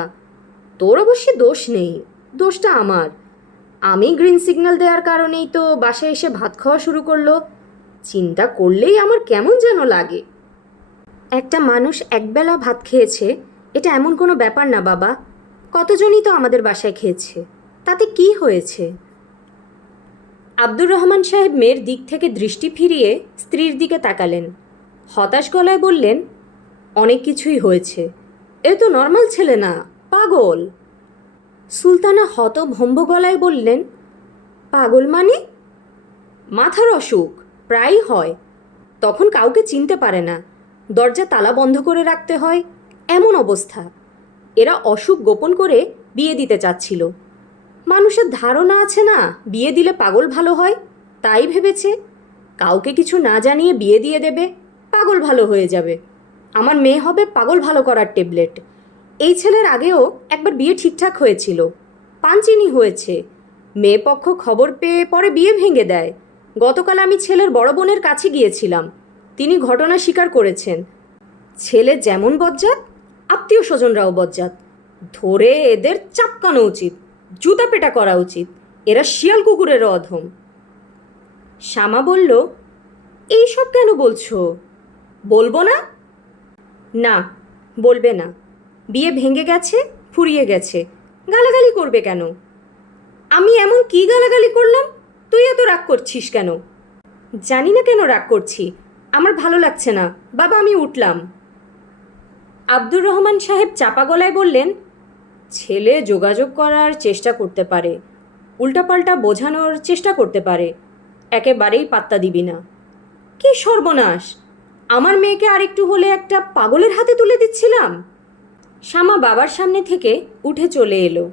তোর অবশ্যই দোষ নেই, দোষটা আমার। আমি গ্রিন সিগন্যাল দেওয়ার কারণেই তো বাসায় এসে ভাত খাওয়া শুরু করলো। চিন্তা করলেই আমার কেমন যেন লাগে। একটা মানুষ একবেলা ভাত খেয়েছে, এটা এমন কোনো ব্যাপার না বাবা। কতজনই তো আমাদের বাসায় খেয়েছে, তাতে কি হয়েছে? আব্দুর রহমান সাহেব মেয়ের দিক থেকে দৃষ্টি ফিরিয়ে স্ত্রীর দিকে তাকালেন। হতাশ গলায় বললেন, অনেক কিছুই হয়েছে। এ তো নর্মাল ছেলে না, পাগল। সুলতানা হতভম্ব গলায় বললেন, পাগল মানে? মাথার অসুখ, প্রায়ই হয়। তখন কাউকে চিনতে পারে না, দরজা তালা বন্ধ করে রাখতে হয়, এমন অবস্থা। এরা অসুখ গোপন করে বিয়ে দিতে চাচ্ছিল। মানুষের ধারণা আছে না বিয়ে দিলে পাগল ভালো হয়, তাই ভেবেছে কাউকে কিছু না জানিয়ে বিয়ে দিয়ে দেবে, পাগল ভালো হয়ে যাবে। আমার মেয়ে হবে পাগল ভালো করার ট্যাবলেট। এই ছেলের আগেও একবার বিয়ে ঠিকঠাক হয়েছিল, পাঞ্চিনি হয়েছে। মেয়ে পক্ষ খবর পেয়ে পরে বিয়ে ভেঙে দেয়। গতকাল আমি ছেলের বড় বোনের কাছে গিয়েছিলাম, তিনি ঘটনা স্বীকার করেছেন। ছেলে যেমন বজ্জাত, আত্মীয় স্বজনরাও বজ্জাত। ধরে এদের চাপকানো উচিত, জুতা পেটা করা উচিত। এরা শিয়াল কুকুরেরও অধম। শ্যামা বলল, এইসব কেন বলছো? বলবো না? না, বলবে না। বিয়ে ভেঙে গেছে, ফুরিয়ে গেছে, গালাগালি করবে কেন? আমি এমন কি গালাগালি করলাম? তুই এত রাগ করছিস কেন? জানি না কেন রাগ করছি, আমার ভালো লাগছে না বাবা, আমি উঠলাম। আব্দুর রহমান সাহেব চাপা গলায় বললেন, ছেলে যোগাযোগ করার চেষ্টা করতে পারে, উল্টাপাল্টা বোঝানোর চেষ্টা করতে পারে, একেবারেই পাত্তা দিবি না। কি সর্বনাশ! আমার মেয়েকে আরেকটু হলে একটা পাগলের হাতে তুলে দিচ্ছিলাম। শ্যামা বাবার সামনে থেকে উঠে চলে এলো।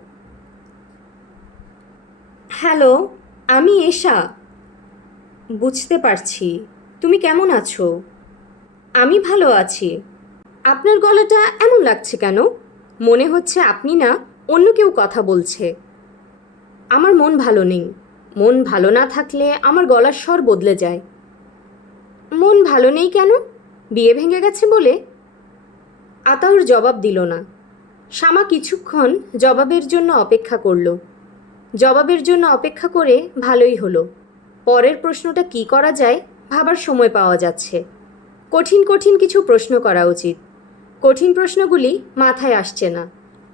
হ্যালো, আমি এশা। বুঝতে পারছি। তুমি কেমন আছো? আমি ভালো আছি। আপনার গলাটা এমন লাগছে কেন? মনে হচ্ছে আপনি না অন্য কেউ কথা বলছে। আমার মন ভালো নেই। মন ভালো না থাকলে আমার গলার স্বর বদলে যায়। মন ভালো নেই কেন? বিয়ে ভেঙে গেছে বলে? আতাউর জবাব দিল না। শ্যামা কিছুক্ষণ জবাবের জন্য অপেক্ষা করল। জবাবের জন্য অপেক্ষা করে ভালোই হলো। পরের প্রশ্নটা কি করা যায় ভাবার সময় পাওয়া যাচ্ছে। কঠিন কঠিন কিছু প্রশ্ন করা উচিত। কঠিন প্রশ্নগুলি মাথায় আসছে না,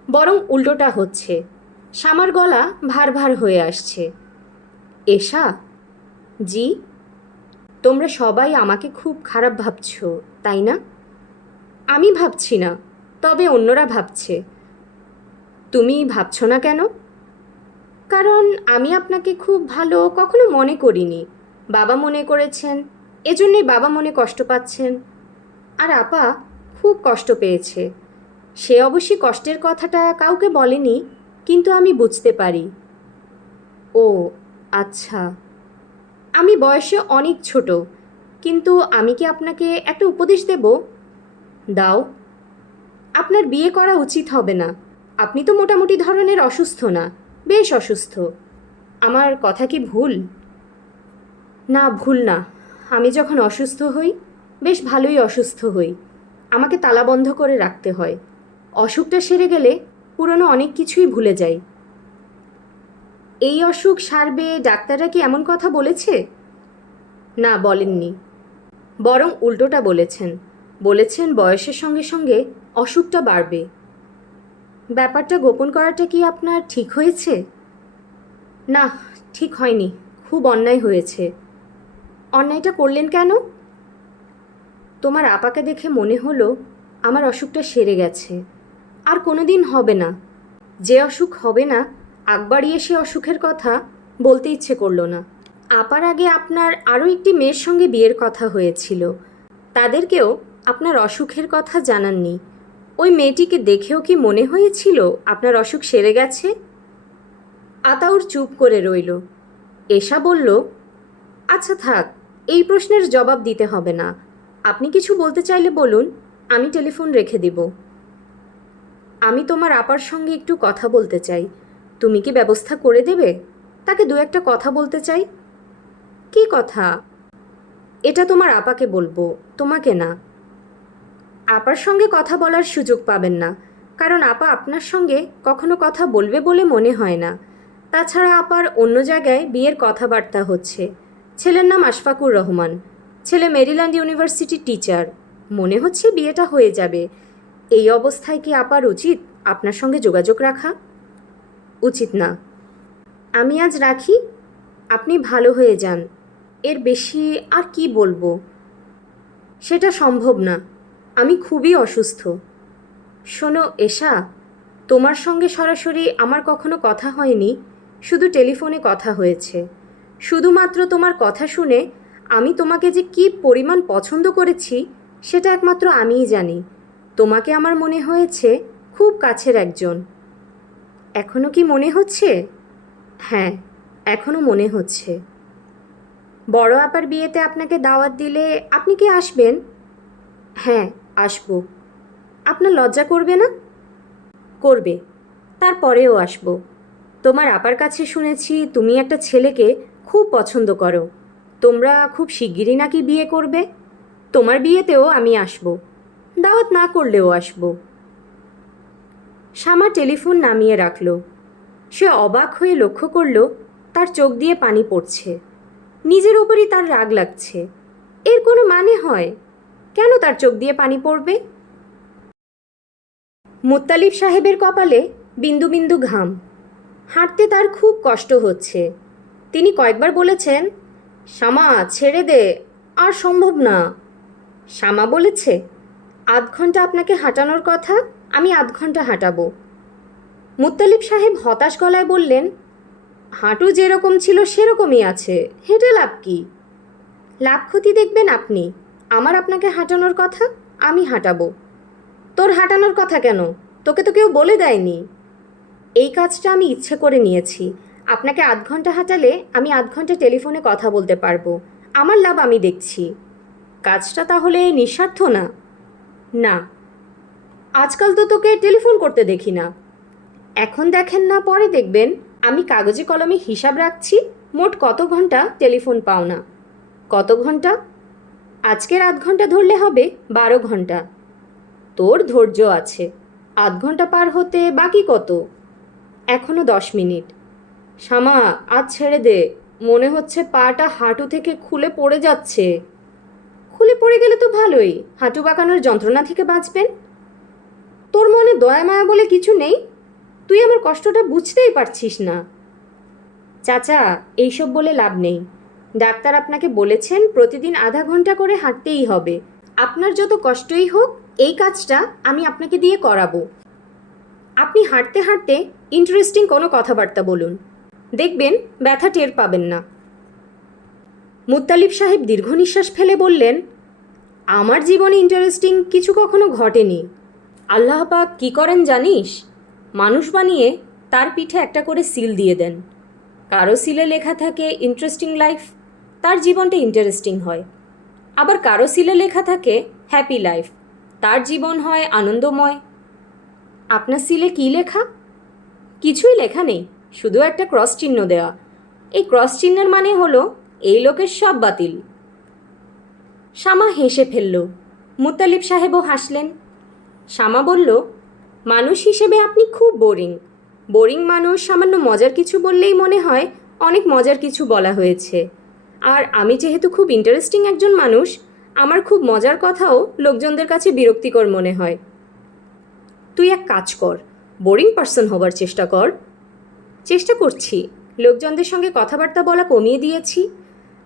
বরং উল্টোটা হচ্ছে। শামার গলা ভার ভার হয়ে আসছে। এশা? জি? তোমরা সবাই আমাকে খুব খারাপ ভাবছো, তাই না? আমি ভাবছি না, তবে অন্যরা ভাবছে। তুমি ভাবছো না কেন? কারণ আমি আপনাকে খুব ভালো কখনো মনে করিনি। বাবা মনে করেছেন, এজন্যই বাবা মনে কষ্ট পাচ্ছেন। আর আপা খুব কষ্ট পেয়েছে। সে অবশ্যই কষ্টের কথাটা কাউকে বলেনি, কিন্তু আমি বুঝতে পারি। ও আচ্ছা। আমি বয়সে অনেক ছোট, কিন্তু আমি কি আপনাকে একটা উপদেশ দেব? দাও। আপনার বিয়ে করা উচিত হবে না। আপনি তো মোটামুটি ধরনের অসুস্থ না, বেশ অসুস্থ। আমার কথা কি ভুল? না, ভুল না। আমি যখন অসুস্থ হই, বেশ ভালোই অসুস্থ হই। আমাকে তালাবন্ধ করে রাখতে হয়। অসুখটা সেরে গেলে পুরনো অনেক কিছুই ভুলে যাই। এই অসুখ সারবে ডাক্তাররা কি এমন কথা বলেছে? না, বলেননি। বরং উল্টোটা বলেছেন। বলেছেন বয়সের সঙ্গে সঙ্গে অসুখটা বাড়বে। ব্যাপারটা গোপন করাটা কি আপনার ঠিক হয়েছে? না, ঠিক হয়নি। খুব অন্যায় হয়েছে। অন্যায়টা করলেন কেন? তোমার আপাকে দেখে মনে হলো আমার অসুখটা সেরে গেছে, আর কোনো দিন হবে না। যে অসুখ হবে না, আগ বাড়িয়ে সে অসুখের কথা বলতে ইচ্ছে করলো না। আপার আগে আপনার আরও একটি মেয়ের সঙ্গে বিয়ের কথা হয়েছিল। তাদেরকেও আপনার অসুখের কথা জানাননি। ওই মেয়েটিকে দেখেও কি মনে হয়েছিল আপনার অসুখ সেরে গেছে? আতাউর চুপ করে রইল। এশা বলল, আচ্ছা থাক, এই প্রশ্নের জবাব দিতে হবে না। আপনি কিছু বলতে চাইলে বলুন, আমি টেলিফোন রেখে দিব। আমি তোমার আপার সঙ্গে একটু কথা বলতে চাই। তুমি কি ব্যবস্থা করে দেবে? তাকে দু একটা কথা বলতে চাই। কী কথা? এটা তোমার আপাকে বলবো, তোমাকে না। আপার সঙ্গে কথা বলার সুযোগ পাবেন না, কারণ আপা আপনার সঙ্গে কখনো কথা বলবে বলে মনে হয় না। তাছাড়া আপার অন্য জায়গায় বিয়ের কথাবার্তা হচ্ছে। ছেলের নাম আশফাকুর রহমান। ছেলে মেরিল্যান্ড ইউনিভার্সিটির টিচার। মনে হচ্ছে বিয়েটা হয়ে যাবে। এই অবস্থায় কি আপার উচিত আপনার সঙ্গে যোগাযোগ রাখা? উচিত না। আমি আজ রাখি। আপনি ভালো হয়ে যান। এর বেশি আর কি বলবো? সেটা সম্ভব না। আমি খুবই অসুস্থ। শোনো এশা, তোমার সঙ্গে সরাসরি আমার কখনো কথা হয়নি, শুধু টেলিফোনে কথা হয়েছে। শুধুমাত্র তোমার কথা শুনে আমি তোমাকে যে কী পরিমাণ পছন্দ করেছি সেটা একমাত্র আমিই জানি। তোমাকে আমার মনে হয়েছে খুব কাছের একজন। এখনও কি মনে হচ্ছে? হ্যাঁ, এখনও মনে হচ্ছে। বড় আপার বিয়েতে আপনাকে দাওয়াত দিলে আপনি কি আসবেন? হ্যাঁ, আসবো। আপনার লজ্জা করবে না? করবে। তারপরেও আসবো। তোমার আপার কাছে শুনেছি তুমি একটা ছেলেকে খুব পছন্দ করো। তোমরা খুব শিগগিরই নাকি বিয়ে করবে। তোমার বিয়েতেও আমি আসবো। দাওয়াত না করলেও আসবো। শামা টেলিফোন নামিয়ে রাখল। সে অবাক হয়ে লক্ষ্য করল তার চোখ দিয়ে পানি পড়ছে। নিজের ওপরই তার রাগ লাগছে। এর কোনো মানে হয়? কেন তার চোখ দিয়ে পানি পড়বে? মুত্তালিব সাহেবের কপালে বিন্দু বিন্দু ঘাম। হাঁটতে তার খুব কষ্ট হচ্ছে। তিনি কয়েকবার বলেছেন, শামা ছেড়ে দে, আর সম্ভব না। শামা বলেছে, আধ ঘন্টা আপনাকে হাঁটানোর কথা, আমি আধ ঘন্টা হাঁটাবো। মুত্তালিব সাহেব হতাশ গলায় বললেন, হাঁটু যেরকম ছিল সেরকমই আছে, হেঁটে লাভ কি? লাভ ক্ষতি দেখবেন আপনি। আমার আপনাকে হাঁটানোর কথা, আমি হাঁটাবো। তোর হাঁটানোর কথা কেন? তোকে তো কেউ বলে দেয়নি। এই কাজটা আমি ইচ্ছে করে নিয়েছি। আপনাকে আধ ঘন্টা হাঁটালে আমি আধ ঘন্টা টেলিফোনে কথা বলতে পারবো। আমার লাভ আমি দেখছি। কাজটা তাহলে নিঃস্বার্থ না? না। আজকাল তো তোকে টেলিফোন করতে দেখি না। এখন দেখেন না, পরে দেখবেন। আমি কাগজে কলমে হিসাব রাখছি মোট কত ঘন্টা টেলিফোন পাও না। কত ঘন্টা? আজকের আধ ঘন্টা ধরলে হবে 12 ঘন্টা। তোর ধৈর্য আছে। আধ ঘন্টা পার হতে বাকি কত? এখনও 10 মিনিট। শামা, আজ ছেড়ে দে। মনে হচ্ছে পাটা হাঁটু থেকে খুলে পড়ে যাচ্ছে। খুলে পড়ে গেলে তো ভালোই, হাঁটু বাঁকানোর যন্ত্রণা থেকে বাঁচবেন। তোর মনে দয়া মায়া বলে কিছু নেই? তুই আমার কষ্টটা বুঝতেই পারছিস না। চাচা, এইসব বলে লাভ নেই। ডাক্তার আপনাকে বলেছেন প্রতিদিন আধা ঘন্টা করে হাঁটতেই হবে। আপনার যত কষ্টই হোক এই কাজটা আমি আপনাকে দিয়ে করাবো। আপনি হাঁটতে হাঁটতে ইন্টারেস্টিং কোনো কথাবার্তা বলুন, দেখবেন ব্যথা টের পাবেন না। মুত্তালিব সাহেব দীর্ঘ নিঃশ্বাস ফেলে বললেন, আমার জীবনে ইন্টারেস্টিং কিছু কখনো ঘটেনি। আল্লাহ পাক কী করেন জানিস? মানুষ বানিয়ে তার পিঠে একটা করে সিল দিয়ে দেন। কারো সিলে লেখা থাকে ইন্টারেস্টিং লাইফ, তার জীবনটা ইন্টারেস্টিং হয়। আবার কারো সিলে লেখা থাকে হ্যাপি লাইফ, তার জীবন হয় আনন্দময়। আপনার সিলে কী লেখা? কিছুই লেখা নেই, শুধু একটা ক্রস চিহ্ন দেওয়া। এই ক্রস চিহ্নের মানে হলো এই লোকের সব বাতিল। শামা হেসে ফেলল। মুত্তালিব সাহেবও হাসলেন। শামা বলল, মানুষ হিসেবে আপনি খুব বোরিং। বোরিং মানুষ সামান্য মজার কিছু বললেই মনে হয় অনেক মজার কিছু বলা হয়েছে। আর আমি যেহেতু খুব ইন্টারেস্টিং একজন মানুষ, আমার খুব মজার কথাও লোকজনদের কাছে বিরক্তিকর মনে হয়। তুই এক কাজ কর, বোরিং পার্সন হবার চেষ্টা কর। চেষ্টা করছি, লোকজনদের সঙ্গে কথাবার্তা বলা কমিয়ে দিয়েছি।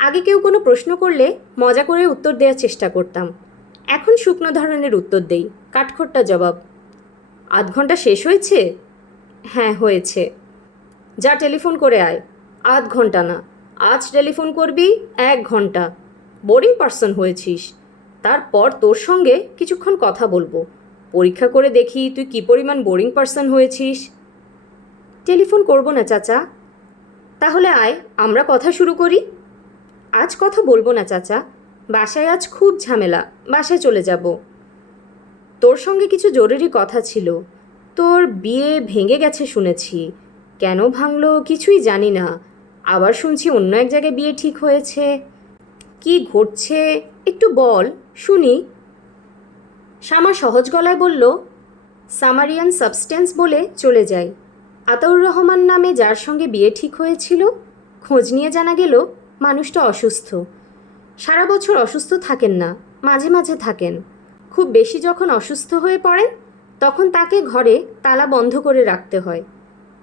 আগে কেউ কোনো প্রশ্ন করলে মজা করে উত্তর দেওয়ার চেষ্টা করতাম, এখন শুকনো ধরনের উত্তর দেই, কাঠখোট্টা জবাব। আধ ঘন্টা শেষ হয়েছে? হ্যাঁ হয়েছে। যা টেলিফোন করে আয়। আধ ঘন্টা না, আজ টেলিফোন করবি 1 ঘন্টা। বোরিং পার্সন হয়েছিস, তারপর তোর সঙ্গে কিছুক্ষণ কথা বলবো, পরীক্ষা করে দেখি তুই কী পরিমাণ বোরিং পার্সন হয়েছিস। টেলিফোন করবো না চাচা। তাহলে আয়, আমরা কথা শুরু করি। আজ কথা বলবো না চাচা, বাসায় আজ খুব ঝামেলা, বাসায় চলে যাব। তোর সঙ্গে কিছু জরুরি কথা ছিল। তোর বিয়ে ভেঙে গেছে শুনেছি, কেন ভাঙলো কিছুই জানি না। আবার শুনছি অন্য এক জায়গায় বিয়ে ঠিক হয়েছে। কি ঘটছে একটু বল শুনি। শামা সহজ গলায় বলল, সামারিয়ান সাবস্টেন্স বলে চলে যায়। আতাউর রহমান নামে যার সঙ্গে বিয়ে ঠিক হয়েছিল, খোঁজ নিয়ে জানা গেল মানুষটা অসুস্থ। সারা বছর অসুস্থ থাকেন না, মাঝে মাঝে থাকেন। খুব বেশি যখন অসুস্থ হয়ে পড়েন তখন তাকে ঘরে তালা বন্ধ করে রাখতে হয়।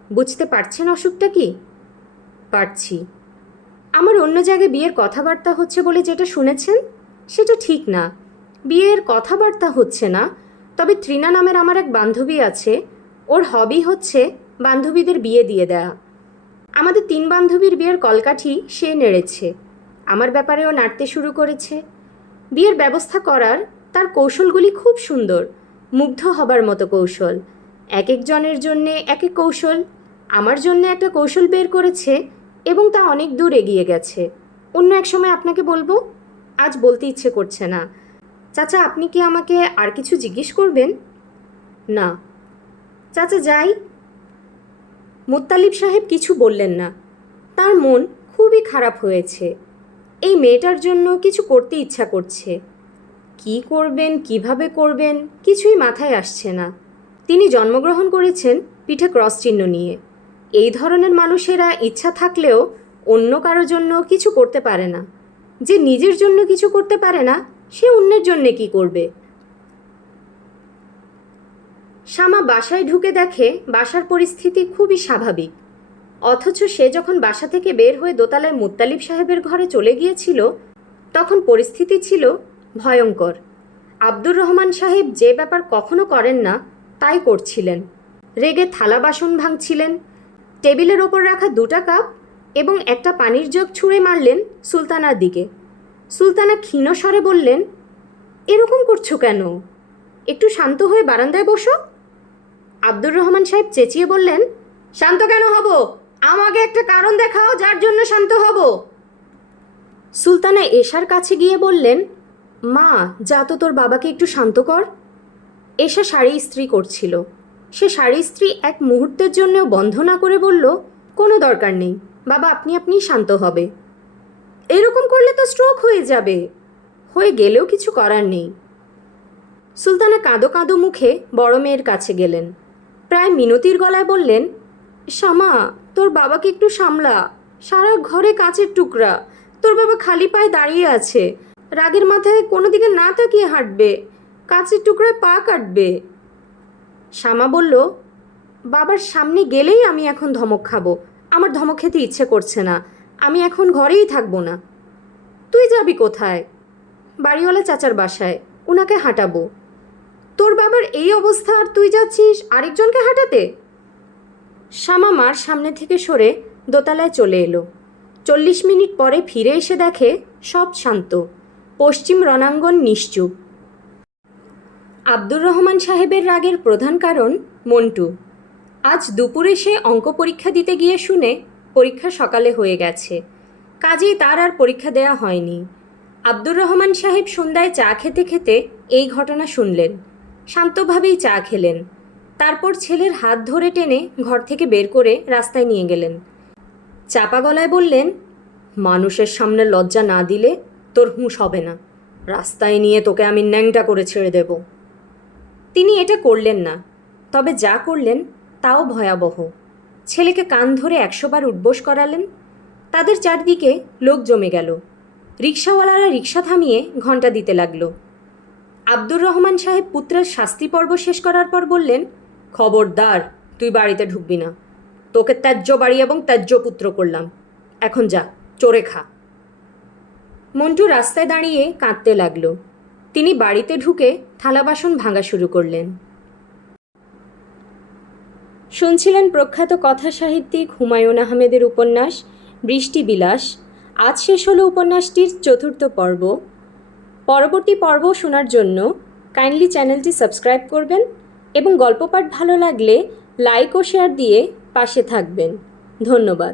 বুঝতে পারছেন অসুখটা কি? পারছি। আমার অন্য জায়গায় বিয়ের কথাবার্তা হচ্ছে বলে যেটা শুনেছেন সেটা ঠিক না। বিয়ের কথাবার্তা হচ্ছে না, তবে ত্রিনা নামের আমার এক বান্ধবী আছে, ওর হবি হচ্ছে বান্ধবীদের বিয়ে দিয়ে দেয়া। আমাদের 3 বান্ধবীর বিয়ের কলকাঠি সে নেড়েছে, আমার ব্যাপারেও নাড়তে শুরু করেছে। বিয়ের ব্যবস্থা করার তার কৌশলগুলি খুব সুন্দর, মুগ্ধ হবার মতো কৌশল। এক একজনের জন্যে এক এক কৌশল। আমার জন্যে একটা কৌশল বের করেছে এবং তা অনেক দূর এগিয়ে গেছে। অন্য এক সময় আপনাকে বলবো, আজ বলতে ইচ্ছে করছে না। চাচা, আপনি কি আমাকে আর কিছু জিজ্ঞেস করবেন? না। চাচা যাই। মুত্তালিব সাহেব কিছু বললেন না। তার মন খুবই খারাপ হয়েছে। এই মেয়েটার জন্য কিছু করতে ইচ্ছা করছে। কি করবেন, কিভাবে করবেন কিছুই মাথায় আসছে না। তিনি জন্মগ্রহণ করেছেন পিঠে ক্রস চিহ্ন নিয়ে। এই ধরনের মানুষেরা ইচ্ছা থাকলেও অন্য কারোর জন্য কিছু করতে পারে না। যে নিজের জন্য কিছু করতে পারে না সে অন্যের জন্যে কি করবে? শামা বাসায় ঢুকে দেখে বাসার পরিস্থিতি খুবই স্বাভাবিক। অথচ সে যখন বাসা থেকে বের হয়ে দোতলায় মুত্তালিব সাহেবের ঘরে চলে গিয়েছিল তখন পরিস্থিতি ছিল ভয়ঙ্কর। আব্দুর রহমান সাহেব যে ব্যাপার কখনো করেন না তাই করছিলেন। রেগে থালা বাসন ভাঙছিলেন, টেবিলের ওপর রাখা 2টা কাপ এবং একটা পানির জগ ছুঁড়ে মারলেন সুলতানার দিকে। সুলতানা ক্ষীণ স্বরে বললেন, এরকম করছো কেন? একটু শান্ত হয়ে বারান্দায় বসো। আব্দুর রহমান সাহেব চেঁচিয়ে বললেন, শান্ত কেন হব? আমাকে একটা কারণ দেখাও যার জন্য শান্ত হব। সুলতানা এশার কাছে গিয়ে বললেন, মা যা তো তোর বাবাকে একটু শান্ত কর। এশা শাড়ি ইস্ত্রি করছিল। সে শাড়ি ইস্ত্রি এক মুহূর্তের জন্যও বন্ধ না করে বলল, কোনো দরকার নেই বাবা, আপনি শান্ত হবে। এরকম করলে তো স্ট্রোক হয়ে যাবে। হয়ে গেলেও কিছু করার নেই। সুলতানা কাঁদো কাঁদো মুখে বড় মেয়ের কাছে গেলেন। প্রায় মিনতির গলায় বললেন, শামা তোর বাবাকে একটু সামলা, সারা ঘরে কাচের টুকরা, তোর বাবা খালি পায়ে দাঁড়িয়ে আছে, রাগের মাথায় কোনো দিকে না তাকিয়ে হাঁটবে, কাঁচের টুকরায় পা কাটবে। শ্যামা বলল, বাবার সামনে গেলেই আমি এখন ধমক খাবো। আমার ধমক খেতে ইচ্ছে করছে না, আমি এখন ঘরেই থাকবো না। তুই যাবি কোথায়? বাড়িওয়ালা চাচার বাসায়, ওনাকে হাঁটাবো। তোর বাবার এই অবস্থা আর তুই যাচ্ছিস আরেকজনকে হাঁটাতে? শ্যামা মার সামনে থেকে সরে দোতলায় চলে এলো। 40 মিনিট পরে ফিরে এসে দেখে সব শান্ত, পশ্চিম রণাঙ্গন নিশ্চুপ। আব্দুর রহমান সাহেবের রাগের প্রধান কারণ মন্টু। আজ দুপুরে সে অঙ্ক পরীক্ষা দিতে গিয়ে শুনে পরীক্ষা সকালে হয়ে গেছে, কাজেই তার আর পরীক্ষা দেয়া হয়নি। আব্দুর রহমান সাহেব সন্ধ্যায় চা খেতে খেতে এই ঘটনা শুনলেন, শান্তভাবেই চা খেলেন। তারপর ছেলের হাত ধরে টেনে ঘর থেকে বের করে রাস্তায় নিয়ে গেলেন। চাপা গলায় বললেন, মানুষের সামনে লজ্জা না দিলে তোর হুঁশ হবে না, রাস্তায় নিয়ে তোকে আমি ন্যাংটা করে ছেড়ে দেব। তিনি এটা করলেন না, তবে যা করলেন তাও ভয়াবহ। ছেলেকে কান ধরে 100 বার উঠবোস করালেন। তাদের চারদিকে লোক জমে গেল। রিকশাওয়ালারা রিকশা থামিয়ে ঘণ্টা দিতে লাগলো। আব্দুর রহমান সাহেব পুত্রের শাস্তি পর্ব শেষ করার পর বললেন, খবরদার, তুই বাড়িতে ঢুকবি না। তোকে ত্যায্য বাড়ি এবং ত্যায্য পুত্র করলাম, এখন যা, চড়ে খা। মন্টু রাস্তায় দাঁড়িয়ে কাঁদতে লাগলো। তিনি বাড়িতে ঢুকে থালা বাসন ভাঙা শুরু করলেন। শুনছিলেন প্রখ্যাত কথা সাহিত্যিক হুমায়ুন আহমেদের উপন্যাস বৃষ্টি বিলাস। আজ শেষ হলো উপন্যাসটির 4র্থ পর্ব। পরবর্তী পর্ব শোনার জন্য কাইন্ডলি চ্যানেলটি সাবস্ক্রাইব করবেন এবং গল্প পাঠ ভালো লাগলে লাইক ও শেয়ার দিয়ে পাশে থাকবেন। ধন্যবাদ।